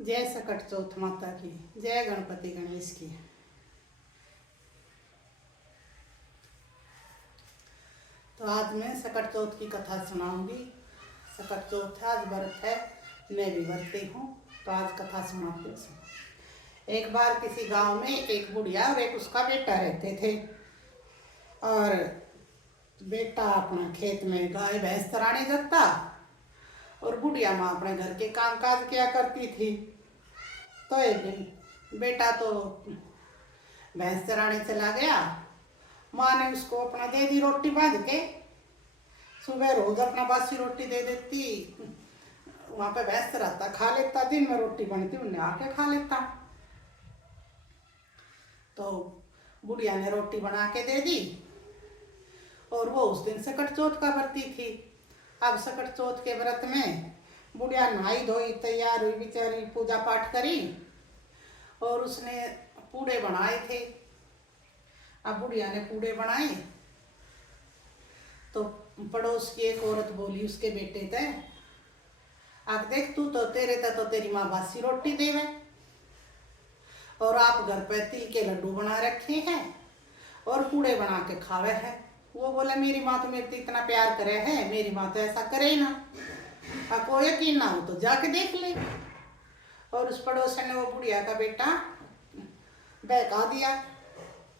जय सकट चौथ माता की, जय गणपति गणेश की। तो आज मैं सकट चौथ की कथा सुनाऊंगी। सकट चौथ है, आज व्रत है, मैं भी व्रती हूँ। तो आज कथा सुनाती हूँ। एक बार किसी गांव में एक बुढ़िया और एक उसका बेटा रहते थे। और बेटा अपना खेत में गाय भैंस चराने जाता और बुढ़िया माँ अपने घर के काम काज किया करती थी। तो एक दिन बेटा तो भैंस चराने चला गया। माँ ने उसको अपना दे दी रोटी बांध के। सुबह रोज अपना बासी रोटी दे देती, वहां पे भैंस चराता, खा लेता। दिन में रोटी बनती उन्हें आके खा लेता। तो बुढ़िया ने रोटी बना के दे दी और वो उस दिन सकट चौथ का व्रती थी। अब सकट चौथ के व्रत में बुढ़िया नहाई धोई तैयार हुई, बेचारी पूजा पाठ करी और उसने पूड़े बनाए थे। अब बुढ़िया ने पूड़े बनाए तो पड़ोस की एक औरत बोली उसके बेटे ते, अब देख तू तो तेरी माँ बासी रोटी देवे और आप घर पे तिल के लड्डू बना रखे हैं और पूड़े बना के खावे है। वो बोला मेरी माँ तो मेरे से इतना प्यार करे है, मेरी माँ तो ऐसा करे ही ना। आपको यकीन ना हो तो जाके देख ले। और उस पड़ोसन ने वो बुढ़िया का बेटा बहका दिया।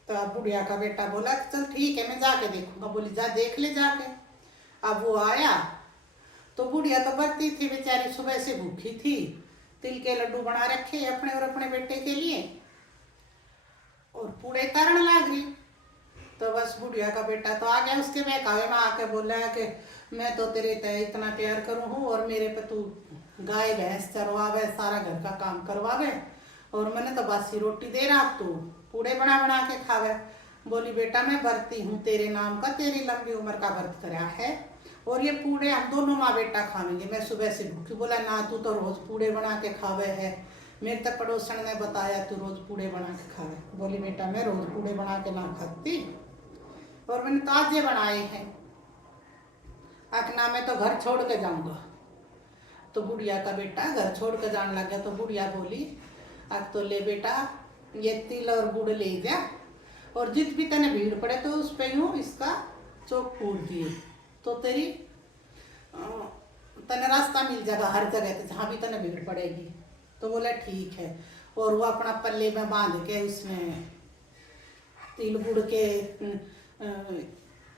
तो अब बुढ़िया का बेटा बोला चल ठीक है मैं जाके देखूंगा। बोली जा देख ले जाके। अब वो आया तो बुढ़िया तो बरती थी बेचारी, सुबह से भूखी थी। तिल के लड्डू बना रखे अपने और अपने बेटे के लिए और पूड़े तरण लाग रही। तो बस बुढ़िया का बेटा तो आ गया उसके बहकावे में, आके बोला कि मैं तो तेरे ते इतना प्यार करूँ हूँ और मेरे पे तू गाय भैंस चरवावे, सारा घर का काम करवावे और मैंने तो बासी रोटी दे रहा, तू पूड़े बना बना के खावे। बोली बेटा मैं व्रती हूँ तेरे नाम का, तेरी लंबी उम्र का व्रत करा है और ये पूड़े हम दोनों माँ बेटा खावेंगे, मैं सुबह से भूखी। बोला ना तू तो रोज पूड़े बना के खावे है, मेरे तक पड़ोसन ने बताया तू रोज पूड़े बना के खावे। बोली बेटा मैं रोज पूड़े बना के ना खाती और मैंने ताजे बनाए हैं, अकना मैं तो घर छोड़ के जाऊंगा। तो बुढ़िया का बेटा घर छोड़ के जाने लग गया। तो बुढ़िया बोली अब तो ले बेटा ये तिल और गुड़ ले जा और जित भी तने भीड़ पड़े तो उस पे यूं इसका चौक पूर दिए तो तेरी तने रास्ता मिल जाएगा हर जगह पे जहाँ भी तने भीड़ पड़ेगी। तो बोला ठीक है। और वो अपना पल्ले में बांध के उसमें तिल गुड़ के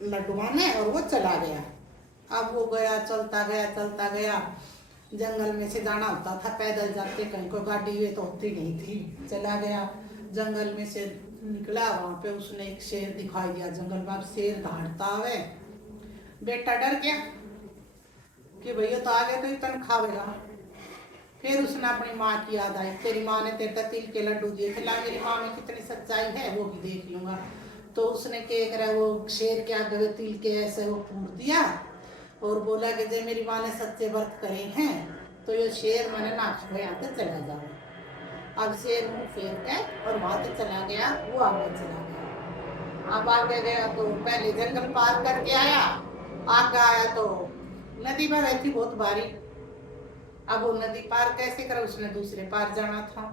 लड्डू में और वो चला गया। अब वो गया चलता गया। जंगल में से जाना होता था, पैदल जाते, कहीं को गाड़ी ये तो होती नहीं थी। चला गया जंगल में से निकला, वहां पे उसने एक शेर दिखाई दिया जंगल में। शेर दहाड़ता हुए बेटा डर गया कि भैया तो आगे तो इतना खावेगा। फिर उसने अपनी माँ की याद आई, तेरी माँ ने तेरे तिल के लड्डू दिए थे, ला मेरी माँ में कितनी सच्चाई है वो भी देख लूंगा। तो उसने क्या करा, वो शेर के आगे तिल के ऐसे वो पूर दिया और बोला कि जब मेरी माँ ने सच्चे व्रत करे हैं तो ये शेर मैंने ना खाए, यहाँ से चला जाओ। अब शेर मुँह फेर के और वहां से चला गया, वो आगे चला गया। अब आगे गया तो पहले जंगल पार करके आया, आगे आया तो नदी में बहती बहुत भारी। अब वो नदी पार कैसे करे, उसने दूसरे पार जाना था।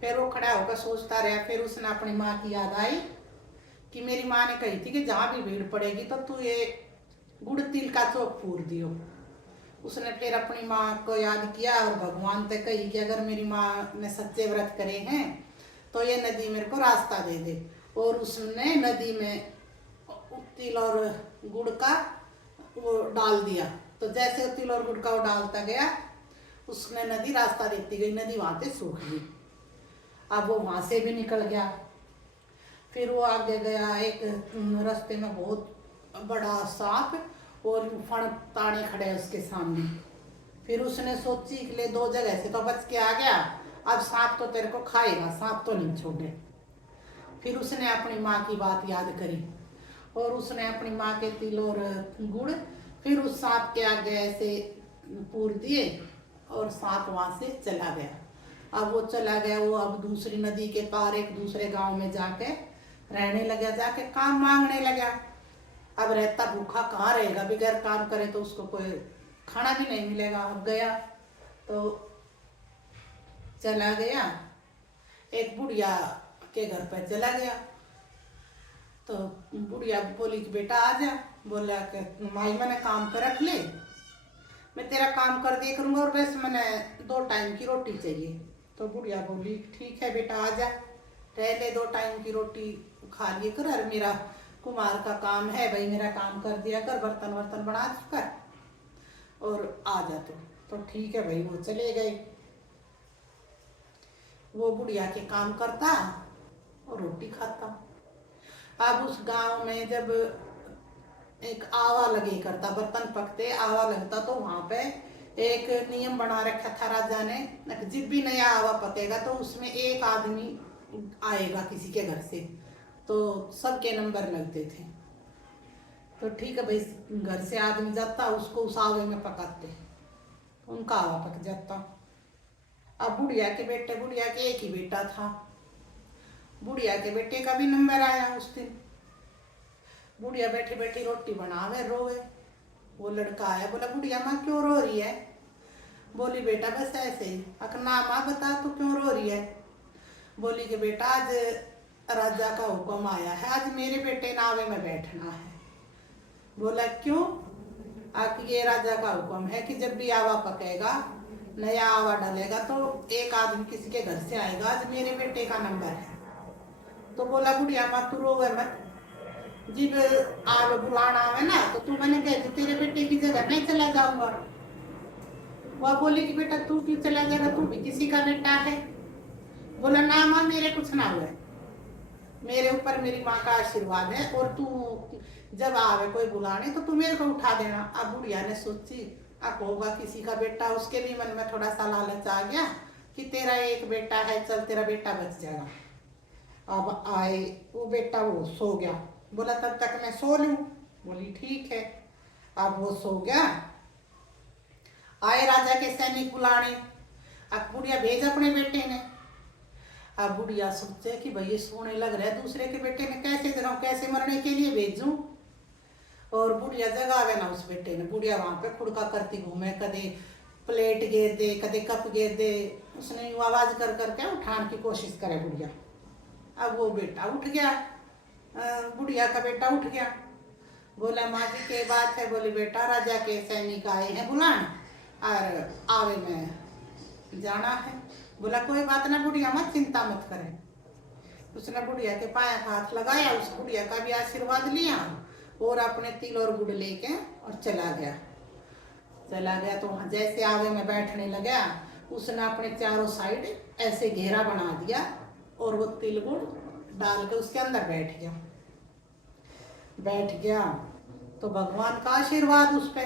फिर वो खड़ा होकर सोचता रहा। फिर उसने अपनी माँ की याद आई कि मेरी माँ ने कही थी कि जहाँ भी भीड़ पड़ेगी तो तू ये गुड़ तिल का चौक पूर दियो। उसने फिर अपनी माँ को याद किया और भगवान से कही कि अगर मेरी माँ ने सच्चे व्रत करे हैं तो ये नदी मेरे को रास्ता दे दे। और उसने नदी में तिल और गुड़ का वो डाल दिया। तो जैसे तिल और गुड़ का वो डालता गया उसने नदी रास्ता देती गई, नदी वहां से सूख गई। अब वो वहां से भी निकल गया। फिर वो आगे गया, एक रास्ते में बहुत बड़ा सांप और फण ताने खड़े उसके सामने। फिर उसने सोची कि ले दो जगह से तो बच के आ गया, अब सांप तो तेरे को खाएगा, सांप तो नहीं छोड़े। फिर उसने अपनी माँ की बात याद करी और उसने अपनी माँ के तिल और गुड़ फिर उस सांप के आगे ऐसे पूर दिए और सांप वहां से चला गया। अब वो चला गया, वो अब दूसरी नदी के पार एक दूसरे गांव में जाके रहने लगा, जाके काम मांगने लगा। अब रहता भूखा कहाँ रहेगा, बगैर काम करे तो उसको कोई खाना भी नहीं मिलेगा। अब गया तो चला गया, एक बुढ़िया के घर पर चला गया। तो बुढ़िया बोली कि बेटा आ जा। बोला कि माई मैंने काम पे रख ले, मैं तेरा काम कर दिया करूँगा और वैसे मैंने 2 टाइम की रोटी चाहिए। तो बुढ़िया बोली ठीक है बेटा आ जा, रह ले 2 टाइम की रोटी खा लिए कर, और मेरा कुमार का काम है भाई, मेरा काम कर दिया कर, बर्तन वर्तन बना कर और आ जा। तो ठीक है भाई। वो चले गए, वो बुढ़िया के काम करता और रोटी खाता। अब उस गांव में जब एक आवा लगे करता, बर्तन पकते आवा लगता, तो वहां पे एक नियम बना रखा था राजा ने, जब भी नया आवा पकेगा तो उसमें एक आदमी आएगा किसी के घर से, तो सबके नंबर लगते थे। तो ठीक है भाई, घर से आदमी जाता, उसको उस आवे में पकाते, उनका आवा पक जाता। अब बुढ़िया के एक ही बेटा था, बुढ़िया के बेटे का भी नंबर आया उस दिन। बुढ़िया बैठी बैठी रोटी बनावे रोवे, वो लड़का आया, बोला बुढ़िया माँ क्यों रो रही है? बोली बेटा बस ऐसे ही। ना माँ बता तू क्यों रो रही है? बोली कि बेटा आज राजा का हुक्म आया है, आज मेरे बेटे नावे में बैठना है। बोला क्यों? ये राजा का हुक्म है कि जब भी आवा पकेगा, नया आवा डलेगा, तो एक आदमी किसी के घर से आएगा, आज मेरे बेटे का नंबर है। तो बोला बुढ़िया माँ तू रोवे मत, जब आवे बुलाना आवे ना तो तू मैंने कह तेरे बेटे की जगह मैं चला जाऊंगा। वह बोली कि बेटा तू क्यों चला जाएगा, तू भी किसी का बेटा है। बोला ना माँ मेरे कुछ ना हुआ, मेरे ऊपर मेरी माँ का आशीर्वाद है, और तू जब आवे कोई बुलाने तो तू मेरे को उठा देना। अब बुढ़िया ने सोची अब होगा किसी का बेटा, उसके भी मन में थोड़ा सा लालच आ गया कि तेरा एक बेटा है, चल तेरा बेटा बच जाएगा। अब आए वो बेटा, वो सो गया। बोला तब तक मैं सो लूं। बोली ठीक है। अब वो सो गया, आए राजा के सैनिक बुलाने। अब बुढ़िया भेज अपने बेटे ने। अब बुढ़िया सोचे कि भाई ये सोने लग रहा है, दूसरे के बेटे ने कैसे जगाऊं, कैसे मरने के लिए भेजूं। और बुढ़िया जगावे ना उस बेटे ने। बुढ़िया वहां पे खुड़का करती घूमे, कदे प्लेट गिर दे, कदे कप गिर दे, उसने आवाज कर करके उठाने की कोशिश करे बुढ़िया। अब वो बेटा उठ गया, बुढ़िया का बेटा उठ गया। बोला माँ जी के बात है? बोली बेटा राजा के सैनिक आए हैं बुलाने और आवे में जाना है। बोला कोई बात ना बुढ़िया मत चिंता मत करे। उसने बुढ़िया के पाया हाथ लगाया, उस बुढ़िया का भी आशीर्वाद लिया और अपने तिल और गुड़ लेके और चला गया। तो वहाँ जैसे आवे में बैठने लगा, उसने अपने चारों साइड ऐसे घेरा बना दिया और वो तिल गुड़ डाल के उसके अंदर बैठ गया। तो भगवान का आशीर्वाद उस पे।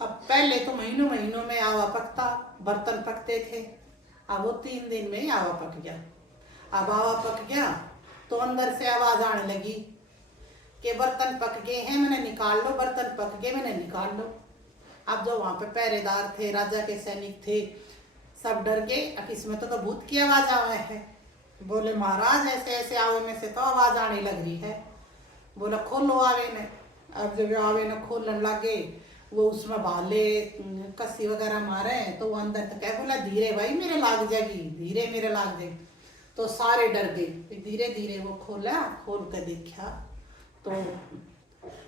अब पहले तो महीनों में आवा पकता, बर्तन पकते थे। अब वो 3 दिन में ही आवा पक गया। अब आवा पक गया तो अंदर से आवाज आने लगी कि बर्तन पक गए हैं, मैंने निकाल लो, बर्तन पक गए मैंने निकाल लो। अब जो वहां पे पहरेदार थे, राजा के सैनिक थे, सब डर गए। अब इसमें तो भूत की आवाज आवे है। बोले महाराज ऐसे ऐसे आवे में से तो आवाज आने लग रही है। बोला खोलो आवे ने। अब जब आवे ने खोलने लगे, वो उसमें भाले कस्सी वगैरह मारे, तो वो अंदर तक है। बोला धीरे भाई मेरे लाग जाएगी, धीरे मेरे लाग जाएगी। तो सारे डर गए। धीरे धीरे वो खोला, खोल कर देखा तो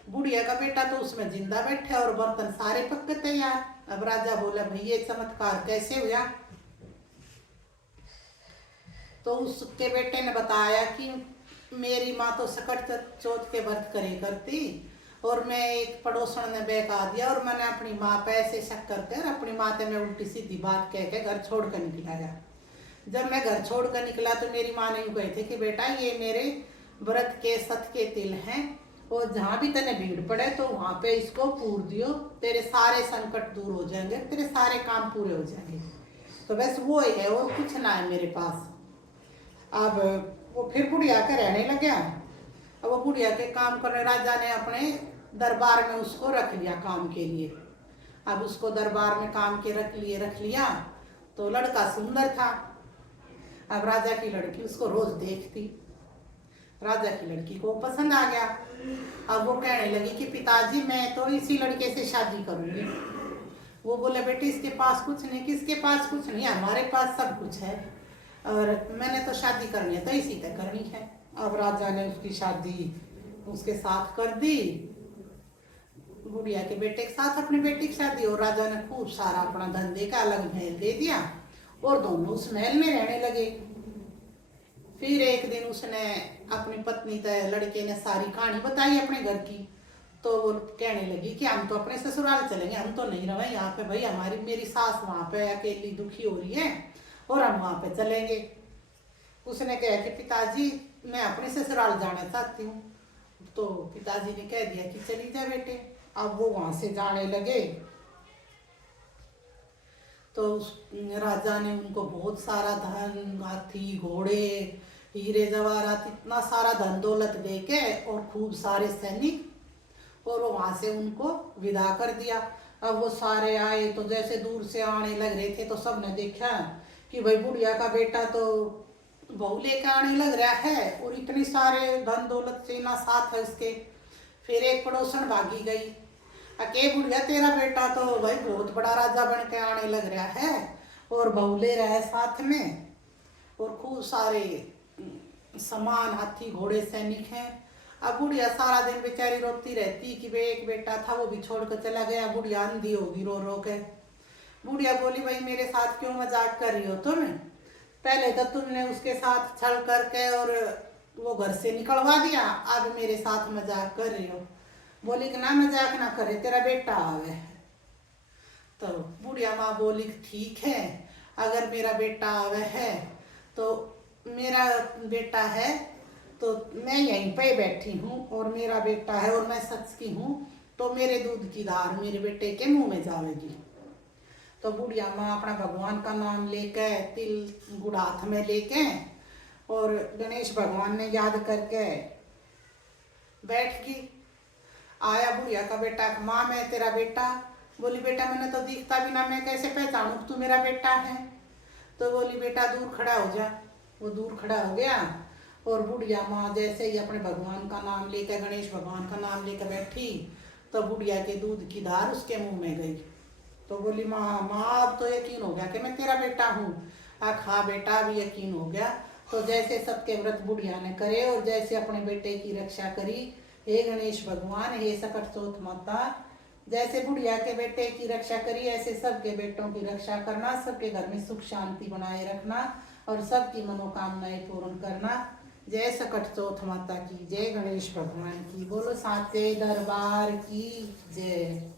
बुढ़िया का बेटा तो उसमें जिंदा बैठा और बर्तन सारे पक गए यार। अब राजा बोला भाई ये चमत्कार कैसे हुआ? तो उसके बेटे ने बताया कि मेरी माँ तो सकट चौथ के व्रत करे करती, और मैं एक पड़ोसन ने बहका दिया और मैंने अपनी माँ पे ऐसे शक करके और अपनी माँ से मैं उल्टी सीधी बात कह के घर छोड़ कर निकला गया। जब मैं घर छोड़ कर निकला तो मेरी माँ ने यूँ कही थी कि बेटा ये मेरे व्रत के सत के तिल हैं, और जहाँ भी तने भीड़ पड़े तो वहाँ पे इसको पूर दियो, तेरे सारे संकट दूर हो जाएंगे, तेरे सारे काम पूरे हो जाएंगे। तो बस वो ही है, वो कुछ ना है मेरे पास। अब वो फिर बुढ़िया के रहने लगे। अब वो बुढ़िया के काम करने, राजा ने अपने दरबार में उसको रख लिया काम के लिए। अब उसको दरबार में काम के रख लिया। तो लड़का सुंदर था। अब राजा की लड़की उसको रोज देखती, राजा की लड़की को पसंद आ गया। अब वो कहने लगी कि पिताजी मैं तो इसी लड़के से शादी करूंगी। वो बोले बेटी इसके पास कुछ नहीं, किसके पास कुछ नहीं, हमारे पास सब कुछ है, और मैंने तो शादी करनी है तो इसी तक करनी है। अब राजा ने उसकी शादी उसके साथ कर दी, गुड़िया के बेटे के साथ अपनी बेटी की शादी, और राजा ने खूब सारा अपना धन देकर अलग महल दे दिया, और दोनों उस महल में रहने लगे। फिर एक दिन उसने अपनी पत्नी लड़के ने सारी कहानी बताई अपने घर की, तो वो कहने लगी कि हम तो अपने ससुराल चलेंगे, हम तो नहीं रहे यहाँ पे, भाई हमारी मेरी सास वहाँ पे अकेली दुखी हो रही है और हम वहाँ पे चलेंगे। उसने कहा कि पिताजी मैं अपने ससुराल जाना चाहती हूँ, तो पिताजी ने कह दिया कि चली जा बेटे। अब वो वहाँ से जाने लगे, तो उस राजा ने उनको बहुत सारा धन, हाथी घोड़े हीरे जवाहरात इतना सारा धन दौलत देके और खूब सारे सैनिक, और वो वहाँ से उनको विदा कर दिया। अब वो सारे आए तो जैसे दूर से आने लग रहे थे तो सबने देखा कि भाई बुढ़िया का बेटा तो बहू लेकर आने लग रहा है, और इतने सारे धन दौलत से ना साथ है उसके। फिर एक पड़ोसन भागी गई, अके बुढ़िया तेरा बेटा तो भाई बहुत बड़ा राजा बन के आने लग रहा है और बहू ले रहा है साथ में, और खूब सारे सामान हाथी घोड़े सैनिक हैं। अब बुढ़िया सारा दिन बेचारी रोती रहती कि वे एक बेटा था वो भी छोड़ कर चला गया, बुढ़िया अंधी होगी रो रो के। बुढ़िया बोली भाई मेरे साथ क्यों मजाक कर रही हो तुम, पहले तो तुमने उसके साथ छल करके और वो घर से निकलवा दिया, अब मेरे साथ मजाक कर रही हो। बोली कि ना मजाक ना करे, तेरा बेटा आवे। तो बुढ़िया माँ बोली ठीक है, अगर मेरा बेटा आवे है तो मेरा बेटा है तो मैं यहीं पे बैठी हूँ और मेरा बेटा है और मैं सच की हूँ, तो मेरे दूध की धार मेरे बेटे के मुंह में जाएगी। तो बुढ़िया माँ अपना भगवान का नाम लेके तिल गुड़ हाथ में लेके और गणेश भगवान ने याद करके बैठ गई। आया बुढ़िया का बेटा, माँ मैं तेरा बेटा। बोली बेटा मैंने तो दिखता भी ना, मैं कैसे पहचानूं तू मेरा बेटा है। तो बोली बेटा दूर खड़ा हो जा। वो दूर खड़ा हो गया, और बुढ़िया माँ जैसे ही अपने भगवान का नाम लेकर गणेश भगवान का नाम लेकर बैठी तो बुढ़िया के दूध की धार उसके मुंह में गई। तो बोली माँ माँ अब तो यकीन हो गया कि मैं तेरा बेटा हूँ। हाँ बेटा अब यकीन हो गया। तो जैसे सबके व्रत बुढ़िया ने करे और जैसे अपने बेटे की रक्षा करी, हे गणेश भगवान हे सकट चौथ माता, जैसे बुढ़िया के बेटे की रक्षा करी ऐसे सबके बेटों की रक्षा करना, सबके घर में सुख शांति बनाए रखना और सबकी मनोकामनाएं पूर्ण करना। जय सकट चौथ माता की जय, गणेश भगवान की बोलो, साचे दरबार की जय।